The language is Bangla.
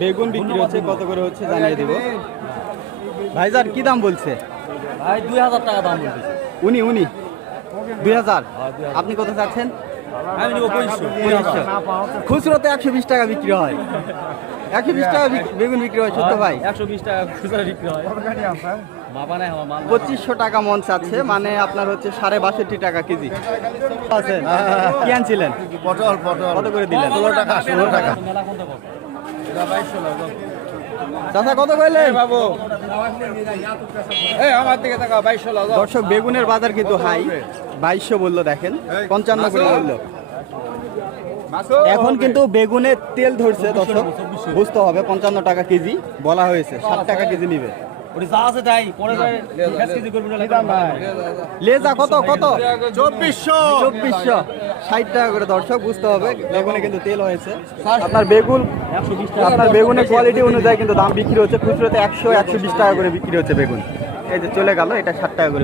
বেগুন বিক্রি হচ্ছে, কত করে হচ্ছে জানিয়ে দেব। ভাইজান কি দাম বলছে? ভাই 2000 টাকা দাম বলতেছে। উনি 2000। আপনি কত চাচ্ছেন? আমি নিব 2500। খুচরোতে 120 টাকা বিক্রি হয়। 120 টাকা বেগুন বিক্রি হয় সত্য ভাই? 120 টাকা খুচরা বিক্রি হয়। মাপা নাই আমার মাল। 2500 টাকা মন চাচ্ছে, মানে আপনার হচ্ছে 62.5 টাকা কেজি আছে। কি আনছিলেন? পটল কত করে দিলেন? 16 টাকা 16 টাকা। মেলা কোনটা কত? চাচা কত কইলেন? বাবু এই আমার দিকে তাকাও 2200 দর্শক বেগুনের বাজার কিন্তু হাই, 2200 বললো, দেখেন 55 করে বললো। এখন কিন্তু বেগুনের তেল ধরছে দর্শক, বুঝতে হবে 55 টাকা কেজি বলা হয়েছে, 60 টাকা কেজি নিবে। ওরে যা আছে তাই পরে যায় 1 কেজি করব না লেজা কত কত? 2400 2400, 60 টাকা করে দর্শক, বুঝতে হবে বেগুনে কিন্তু তেল হয়েছে। আপনার বেগুন 120 টাকা। আপনার বেগুনের কোয়ালিটি অনুযায়ী কিন্তু দাম বিক্রি হচ্ছে, খুচরোতে 100 120 টাকা করে বিক্রি হচ্ছে বেগুন। এই যে চলে গেল, এটা 60 টাকা করে।